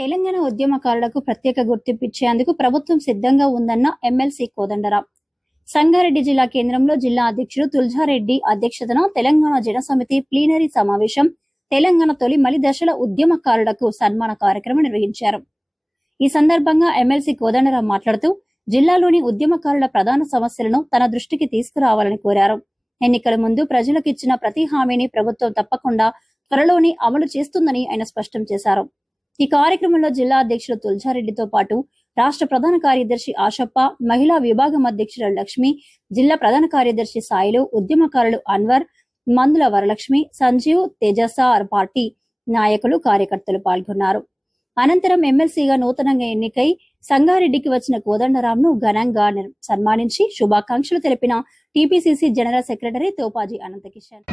తెలంగాణ ఉద్యమకారులకు ప్రత్యేక గుర్తింపు ఇచ్చేందుకు ప్రభుత్వం సిద్ధంగా ఉందన్న ఎమ్మెల్సీ కోదండరాం. సంగారెడ్డి జిల్లా కేంద్రంలో జిల్లా అధ్యక్షుడు తుల్జారెడ్డి అధ్యక్షతన తెలంగాణ జనసమితి ప్లీనరీ సమావేశం తెలంగాణ తొలి మలి దశల ఉద్యమకారులకు సన్మాన కార్యక్రమం నిర్వహించారు. ఈ సందర్భంగా ఎమ్మెల్సీ కోదండరాం మాట్లాడుతూ జిల్లాలోని ఉద్యమకారుల ప్రధాన సమస్యలను తన దృష్టికి తీసుకురావాలని కోరారు. ఎన్నికల ముందు ప్రజలకు ఇచ్చిన ప్రతి హామీని ప్రభుత్వం తప్పకుండా త్వరలోనే అమలు చేస్తుందని ఆయన స్పష్టం చేశారు. ఈ కార్యక్రమంలో జిల్లా అధ్యక్షుడు తుల్జారెడ్డితో పాటు రాష్ట్ర ప్రధాన కార్యదర్శి ఆశప్ప, మహిళా విభాగం అధ్యక్షుడు లక్ష్మి, జిల్లా ప్రధాన కార్యదర్శి సాయిలు, ఉద్యమకారులు అన్వర్, మందుల వరలక్ష్మి, సంజీవ్, తేజసార్ పార్టీ నాయకులు, కార్యకర్తలు పాల్గొన్నారు. అనంతరం ఎమ్మెల్సీగా నూతనంగా ఎన్నికై సంగారెడ్డికి వచ్చిన కోదండరాంను ఘనంగా సన్మానించి శుభాకాంక్షలు తెలిపిన TPCC general secretary Topaji Ananthakishan.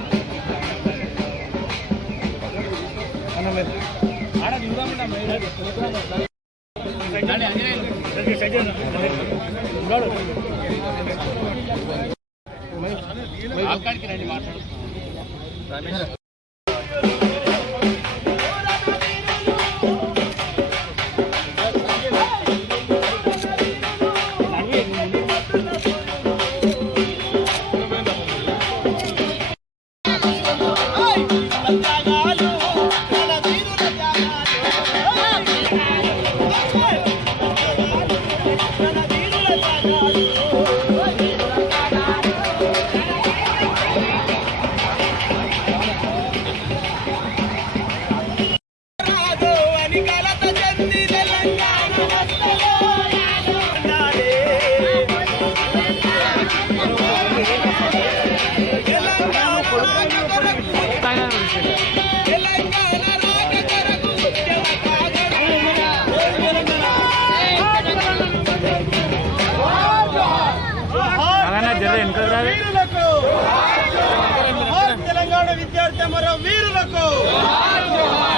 Telangana విద్యార్థి మరో వీరులకు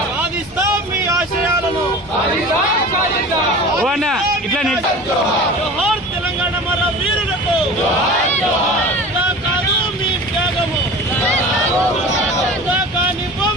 సాధిస్తాం మీ ఆశయాలను. జోహార్ తెలంగాణ మరో వీరులకు కాదు మీ త్యాగము కానివ్వం.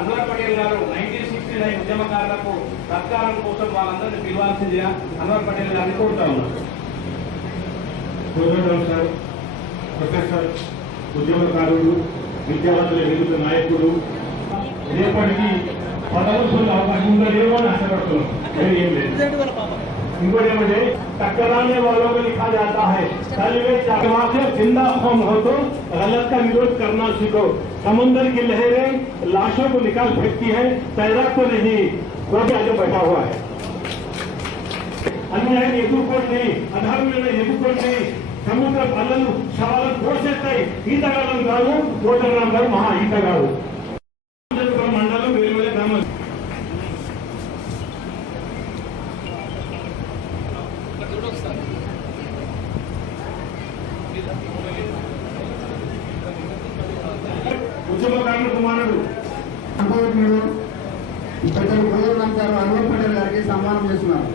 అన్వర్ పటేల్ గారు 1969 ఉద్యమకారులకు సత్కారం కోసం వాళ్ళందరినీ పిలవాల్సిందిగా అన్వర్ పటేల్ గారిని కోరుతా ఉన్నారు. ప్రొఫెసర్, ఉద్యమకారుడు, విద్యార్థుల ఎదుగుతున్న నాయకుడు, రేపటికి పదవులు అవకాశం ఉందలేమో అని ఆశపడుతున్నాం. ఏం లేదు. ఇంకోటి ఏమంటే टकराने वालों को लिखा जाता है से जिंदा कौम हो तो गलत का विरोध करना सीखो. समुद्र की लहरें लाशों को निकाल फेंकती है, तैराक को नहीं. वो भी आगे बैठा हुआ है. अन्याय ఎదుర్కోండి नहीं, అధర్మమైన ఎదుర్కోండి. సముద్ర పల్లలు శవాలను పోసేస్తాయి. ఈతగాళ్ళం కాదు, కోటగాళ్ళం కాదు, మహా ఈతగాడు. మండలం వేలువెల గ్రామం. ఉద్యమకారుల కుమారుడు ఇప్పటికీ కోదండరాం గారు అన్వర్ పటేల్ గారికి సన్మానం చేస్తున్నారు.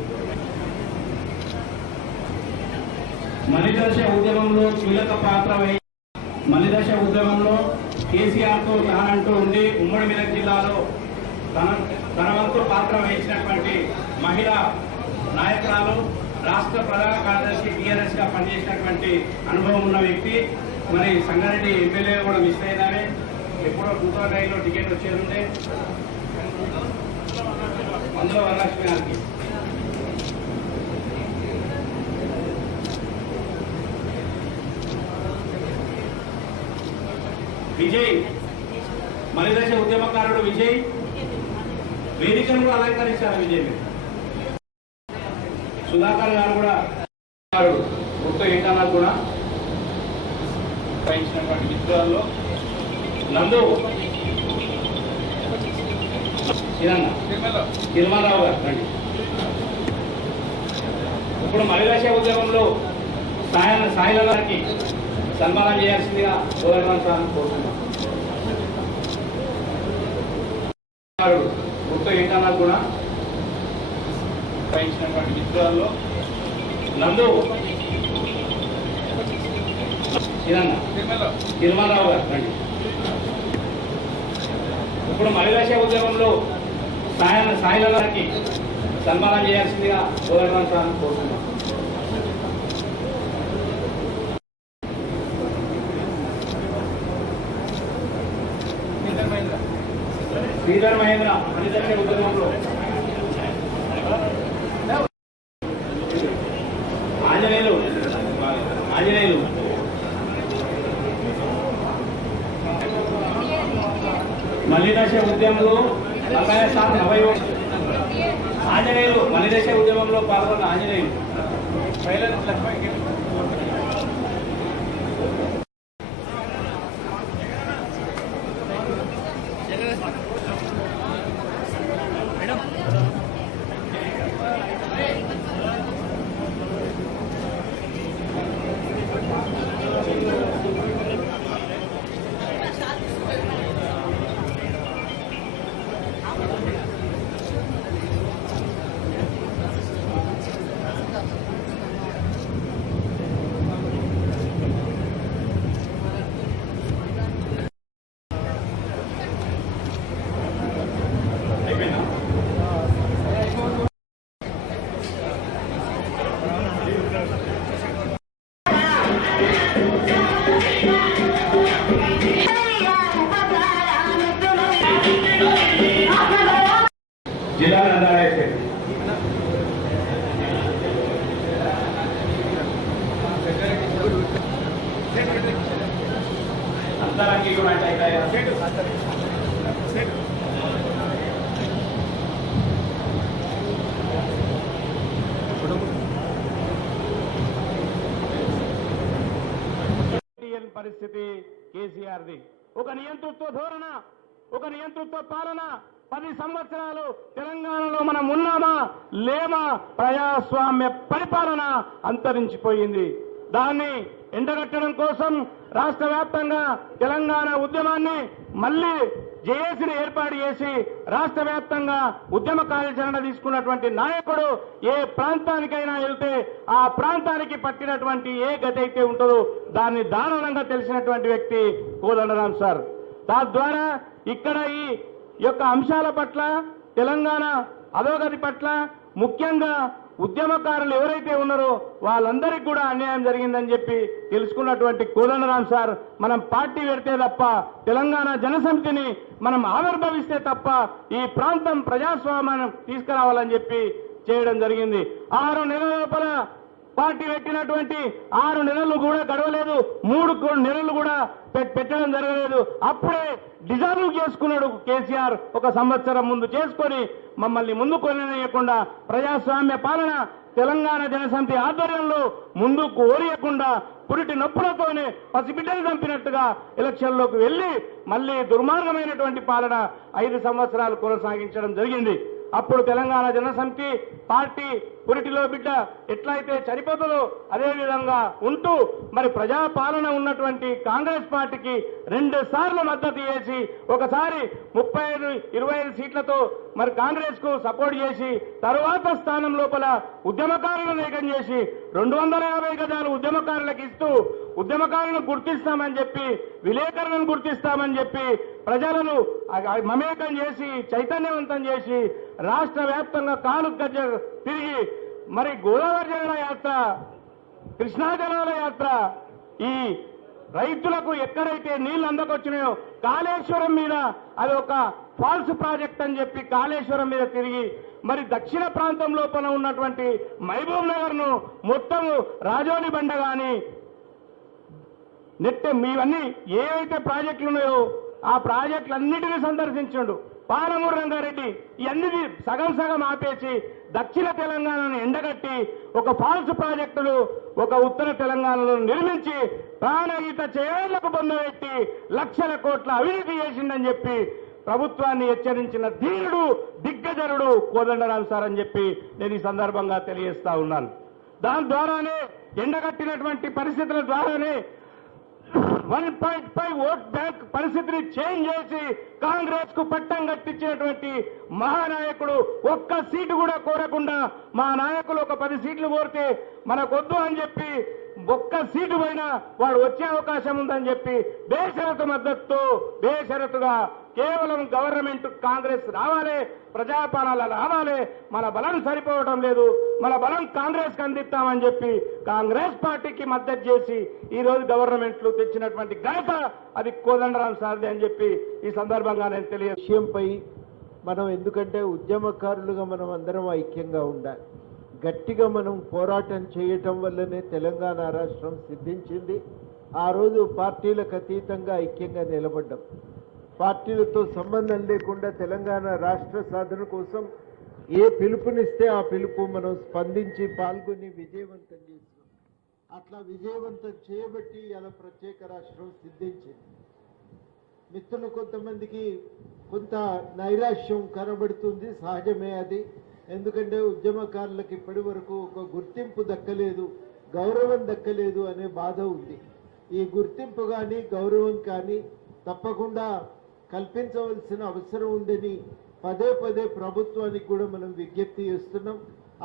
మలిదశ ఉద్యమంలో కీలక పాత్ర మలిదశ ఉద్యమంలో కేసీఆర్తో సహాయంతో ఉండి ఉమ్మడి మెదక్ జిల్లాలో తన వంతు పాత్ర వహించినటువంటి మహిళా నాయకురాలు, రాష్ట్ర ప్రధాన కార్యదర్శి టీఆర్ఎస్ గా పనిచేసినటువంటి అనుభవం ఉన్న వ్యక్తి. మరి సంగారెడ్డి ఎమ్మెల్యే కూడా మిస్ అయినారే. ఎప్పుడో 2009లో టికెట్ వచ్చేది ఉండే. అందులో వరలక్ష్మి గారికి విజయ్, మలిదశ ఉద్యమకారుడు విజయ్ వేదికను కూడా అలంకరించారు. విజయ్ సుధాకర్ గారు కూడా గుర్తు ఏంటన్నా కూడా వహించినటువంటి మిత్రులలో నందు తిరుమలరావు గారు రండి. ఇప్పుడు మలిదశ ఉద్యమంలో సాయిలకి సన్మానం చేయాల్సిందిగా గవర్నమెంట్ సార్ కోరుతున్నాం. గుర్తు ఏంటన్నా కూడా వహించినటువంటి మిత్రులలో నందు తిరుమలరావు గారు రండి. ఇప్పుడు మలిదశ ఉద్యమంలో సాయిలకి సన్మానం చేయాల్సిందిగా గవర్నమెంట్ సార్ కోరుతున్నాం. శ్రీధర్ మహేంద్ర మలిదశ ఉద్యమంలో ఆంజనేయులు మలిదశ ఉద్యమంలో ఆంజనేయులు మలిదశ ఉద్యమంలో పాల్గొన్న ఆంజనేయులు జిల్లా నందాలయ అంతరంగీకమైన పరిస్థితి కేసీఆర్ది. ఒక నియంతృత్వ ధోరణ, ఒక నియంతృత్వ పాలన. 10 సంవత్సరాలు తెలంగాణలో మనం ఉన్నామా లేమా? ప్రజాస్వామ్య పరిపాలన అంతరించిపోయింది. దాన్ని ఎండగట్టడం కోసం రాష్ట్ర వ్యాప్తంగా తెలంగాణ ఉద్యమాన్ని మళ్లీ జేఏసీని ఏర్పాటు చేసి రాష్ట్ర వ్యాప్తంగా ఉద్యమ కార్యాచరణ తీసుకున్నటువంటి నాయకుడు ఏ ప్రాంతానికైనా వెళ్తే ఆ ప్రాంతానికి పట్టినటువంటి ఏ గతి అయితే ఉంటుందో దాన్ని దారుణంగా తెలిసినటువంటి వ్యక్తి కోదండరాం సార్. తద్వారా ఇక్కడ ఈ యొక్క అంశాల పట్ల, తెలంగాణ అధోగతి పట్ల, ముఖ్యంగా ఉద్యమకారులు ఎవరైతే ఉన్నారో వాళ్ళందరికీ కూడా అన్యాయం జరిగిందని చెప్పి తెలుసుకున్నటువంటి కోదండరాం సార్ మనం పార్టీ పెడితే తప్ప, తెలంగాణ జనసమితిని మనం ఆవిర్భవిస్తే తప్ప ఈ ప్రాంతం ప్రజాస్వామ్యం తీసుకురావాలని చెప్పి చేయడం జరిగింది. 6 నెలల లోపల పార్టీ పెట్టినటువంటి 6 నెలలు కూడా గడవలేదు, 3 నెలలు కూడా పెట్టడం జరగలేదు. అప్పుడే డిజాల్వ్ చేసుకున్నాడు కేసీఆర్. 1 సంవత్సరం ముందు చేసుకొని మమ్మల్ని ముందుకు వెళ్ళనీయకుండా ప్రజాస్వామ్య పాలన తెలంగాణ జనసమితి ఆధ్వర్యంలో ముందుకు ఓరియకుండా పురిటి నొప్పులతోనే పసిబిడ్డలు చంపినట్టుగా ఎలక్షన్లోకి వెళ్లి మళ్లీ దుర్మార్గమైనటువంటి పాలన 5 సంవత్సరాలు కొనసాగించడం జరిగింది. అప్పుడు తెలంగాణ జనసమితి పార్టీ పురిటిలో బిడ్డ ఎట్లయితే చనిపోతుందో అదే విధంగా ఉంటూ మరి ప్రజాపాలన ఉన్నటువంటి కాంగ్రెస్ పార్టీకి 2 సార్లు మద్దతు చేసి, ఒకసారి 35-25 సీట్లతో మరి కాంగ్రెస్ కు సపోర్ట్ చేసి, తరువాత స్థానం లోపల ఉద్యమకారులను ఏకం చేసి 250 గజాలు ఉద్యమకారులకు ఇస్తూ ఉద్యమకారులను గుర్తిస్తామని చెప్పి, విలేకరులను గుర్తిస్తామని చెప్పి ప్రజలను మమేకం చేసి చైతన్యవంతం చేసి రాష్ట్ర వ్యాప్తంగా కాలు గజ్జ తిరిగి మరి గోదావరి జలాల యాత్ర, కృష్ణా జలాల యాత్ర, ఈ రైతులకు ఎక్కడైతే నీళ్లు అందకొచ్చినాయో కాళేశ్వరం మీద అది ఒక ఫాల్స్ ప్రాజెక్ట్ అని చెప్పి కాళేశ్వరం మీద తిరిగి మరి దక్షిణ ప్రాంతం లోపల ఉన్నటువంటి మహబూబ్ నగర్ ను మొత్తం రాజోలి బండ గాని నెట్టే మీవన్నీ ఏవైతే ప్రాజెక్టులు ఉన్నాయో ఆ ప్రాజెక్టులన్నిటినీ సందర్శించాడు. పాలమూరు రంగారెడ్డి ఇవన్నీ సగం ఆపేసి దక్షిణ తెలంగాణను ఎండగట్టి ఒక ఫాల్స్ ప్రాజెక్టులు ఒక ఉత్తర తెలంగాణలో నిర్మించి ప్రాణహిత చేళ్లకు పొందబెట్టి లక్షల కోట్ల అవినీతి చేసిందని చెప్పి ప్రభుత్వాన్ని హెచ్చరించిన ధీరుడు దిగ్గజరుడు కోదండరాం సార్ అని చెప్పి నేను ఈ సందర్భంగా తెలియజేస్తా ఉన్నాను. దాని ద్వారానే ఎండగట్టినటువంటి పరిస్థితుల ద్వారానే 1.5 ఓట్ బ్యాంక్ పరిస్థితిని చేంజ్ చేసి కాంగ్రెస్ కు పట్టం కట్టించినటువంటి మహానాయకుడు ఒక్క సీటు కూడా కోరకుండా మా నాయకులు ఒక 10 సీట్లు కోరితే మనకొద్దు అని చెప్పి ఒక్క సీటు పైన వాడు వచ్చే అవకాశం ఉందని చెప్పి బేషరతు మద్దతుతో బేషరతుగా కేవలం గవర్నమెంట్ కాంగ్రెస్ రావాలి, ప్రజాపాలన రావాలి, మన బలం సరిపోవడం లేదు, మన బలం కాంగ్రెస్ కి అందిస్తామని చెప్పి కాంగ్రెస్ పార్టీకి మద్దతు చేసి ఈ రోజు గవర్నమెంట్లు తెచ్చినటువంటి ఘనత అది కోదండరాం సార్ది అని చెప్పి ఈ సందర్భంగా నేను తెలియదు. విషయంపై మనం ఎందుకంటే ఉద్యమకారులుగా మనం అందరం ఐక్యంగా ఉండాలి. గట్టిగా మనం పోరాటం చేయటం వల్లనే తెలంగాణ రాష్ట్రం సిద్ధించింది. ఆ రోజు పార్టీలకు అతీతంగా ఐక్యంగా నిలబడ్డాం. పార్టీలతో సంబంధం లేకుండా తెలంగాణ రాష్ట్ర సాధన కోసం ఏ పిలుపునిస్తే ఆ పిలుపు మనం స్పందించి పాల్గొని విజయవంతం చేసినాం. అట్లా విజయవంతం చేయబట్టి ఇలా ప్రత్యేక రాష్ట్రం సిద్ధించింది. మిత్రులు కొంతమందికి కొంత నైరాశ్యం కనబడుతుంది, సహజమే అది. ఎందుకంటే ఉద్యమకారులకు ఇప్పటి వరకు ఒక గుర్తింపు దక్కలేదు, గౌరవం దక్కలేదు అనే బాధ ఉంది. ఈ గుర్తింపు కానీ గౌరవం కానీ తప్పకుండా కల్పించవలసిన అవసరం ఉందని పదే పదే ప్రభుత్వానికి కూడా మనం విజ్ఞప్తి చేస్తున్నాం.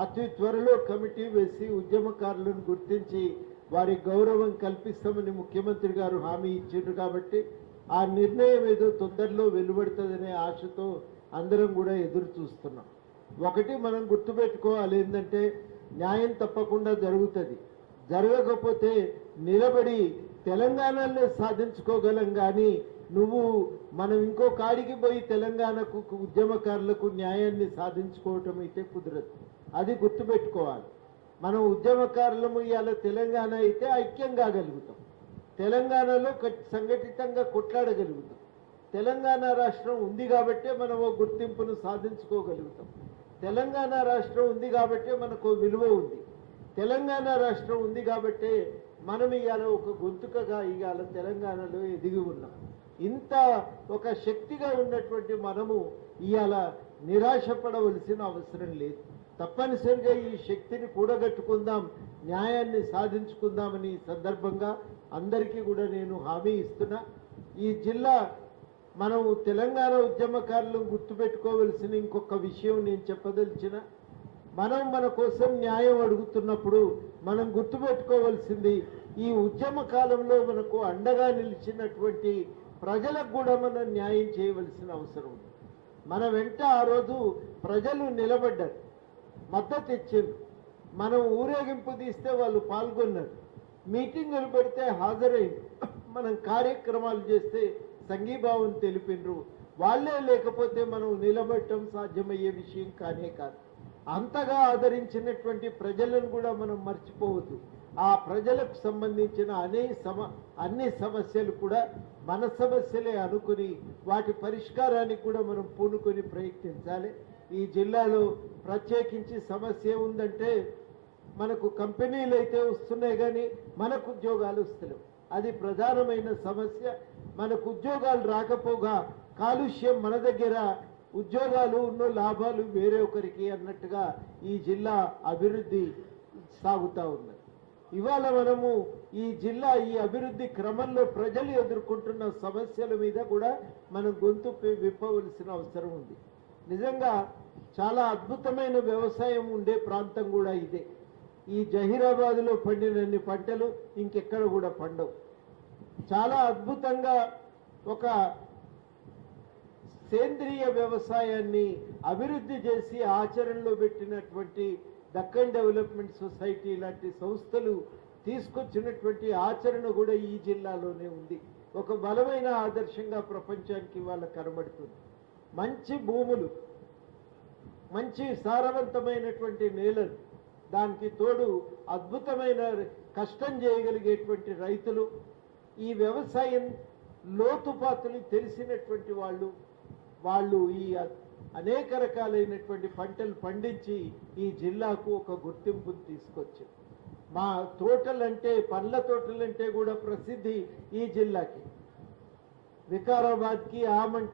అతి త్వరలో కమిటీ వేసి ఉద్యమకారులను గుర్తించి వారి గౌరవం కల్పిస్తామని ముఖ్యమంత్రి గారు హామీ ఇచ్చిండ్రు. కాబట్టి ఆ నిర్ణయం ఏదో తొందరలో వెలువడుతుందనే ఆశతో అందరం కూడా ఎదురు చూస్తున్నాం. ఒకటి మనం గుర్తుపెట్టుకోవాలి, ఏంటంటే న్యాయం తప్పకుండా జరుగుతుంది. జరగకపోతే నిలబడి తెలంగాణలో సాధించుకోగలం, కానీ మనం ఇంకో కాడికి పోయి తెలంగాణకు ఉద్యమకారులకు న్యాయాన్ని సాధించుకోవటం అయితే కుదరదు. అది గుర్తుపెట్టుకోవాలి. మనం ఉద్యమకారులము ఇవాళ తెలంగాణ అయితే ఐక్యం కాగలుగుతాం, తెలంగాణలో సంఘటితంగా కొట్లాడగలుగుతాం. తెలంగాణ రాష్ట్రం ఉంది కాబట్టే మనం ఓ గుర్తింపును సాధించుకోగలుగుతాం. తెలంగాణ రాష్ట్రం ఉంది కాబట్టే మనకు విలువ ఉంది. తెలంగాణ రాష్ట్రం ఉంది కాబట్టే మనం ఇవాళ ఒక గొంతుకగా ఇవాళ తెలంగాణలో ఎదిగి ఉన్నాం. ఇంత ఒక శక్తిగా ఉన్నటువంటి మనము ఇవాళ నిరాశపడవలసిన అవసరం లేదు. తప్పనిసరిగా ఈ శక్తిని కూడగట్టుకుందాం, న్యాయాన్ని సాధించుకుందామని ఈ సందర్భంగా అందరికీ కూడా నేను హామీ ఇస్తున్నా. ఈ జిల్లా మనం తెలంగాణ ఉద్యమకారులను గుర్తుపెట్టుకోవలసిన ఇంకొక విషయం నేను చెప్పదలిచిన, మనం మన కోసం న్యాయం అడుగుతున్నప్పుడు మనం గుర్తుపెట్టుకోవలసింది, ఈ ఉద్యమ కాలంలో మనకు అండగా నిలిచినటువంటి ప్రజలకు కూడా మనం న్యాయం చేయవలసిన అవసరం ఉంది. మన వెంట ఆ రోజు ప్రజలు నిలబడ్డారు, మద్దతు ఇచ్చారు. మనం ఊరేగింపు తీస్తే వాళ్ళు పాల్గొన్నారు, మీటింగులు పెడితే హాజరైంది, మనం కార్యక్రమాలు చేస్తే సంఘీభావం తెలిపినరు. వాళ్లే లేకపోతే మనం నిలబడటం సాధ్యమయ్యే విషయం కానే కాదు. అంతగా ఆదరించినటువంటి ప్రజలను కూడా మనం మర్చిపోవద్దు. ఆ ప్రజలకు సంబంధించిన అన్ని సమస్యలు కూడా మన సమస్యలే అనుకుని వాటి పరిష్కారానికి కూడా మనం పూనుకొని ప్రయత్నించాలి. ఈ జిల్లాలో ప్రత్యేకించి సమస్య ఉందంటే, మనకు కంపెనీలు అయితే వస్తున్నాయి కానీ మనకు ఉద్యోగాలు వస్తలేవు. అది ప్రధానమైన సమస్య. మనకు ఉద్యోగాలు రాకపోగా కాలుష్యం మన దగ్గర, ఉద్యోగాలు ఉన్న లాభాలు వేరే ఒకరికి అన్నట్టుగా ఈ జిల్లా అభివృద్ధి సాగుతూ ఉన్నది. ఇవాళ మనము ఈ జిల్లా ఈ అభివృద్ధి క్రమంలో ప్రజలు ఎదుర్కొంటున్న సమస్యల మీద కూడా మనం గొంతు విప్పవలసిన అవసరం ఉంది. నిజంగా చాలా అద్భుతమైన వ్యవసాయం ఉండే ప్రాంతం కూడా ఇదే. ఈ జహీరాబాద్లో పండినన్ని పంటలు ఇంకెక్కడ కూడా పండవు. చాలా అద్భుతంగా ఒక సేంద్రియ వ్యవసాయాన్ని అభివృద్ధి చేసి ఆచరణలో పెట్టినటువంటి దక్కన్ డెవలప్మెంట్ సొసైటీ లాంటి సంస్థలు తీసుకొచ్చినటువంటి ఆచరణ కూడా ఈ జిల్లాలోనే ఉంది. ఒక బలమైన ఆదర్శంగా ప్రపంచానికి వాళ్ళ కనబడుతుంది. మంచి భూములు, మంచి సారవంతమైనటువంటి నేలలు, దానికి తోడు అద్భుతమైన కష్టం చేయగలిగేటువంటి రైతులు, ఈ వ్యవసాయం లోతుపాతులు తెలిసినటువంటి వాళ్ళు ఈ అనేక రకాలైనటువంటి పంటలు పండించి ఈ జిల్లాకు ఒక గుర్తింపును తీసుకొచ్చారు. మా తోటలంటే, పండ్ల తోటలంటే కూడా ప్రసిద్ధి ఈ జిల్లాకి. వికారాబాద్కి ఆమంట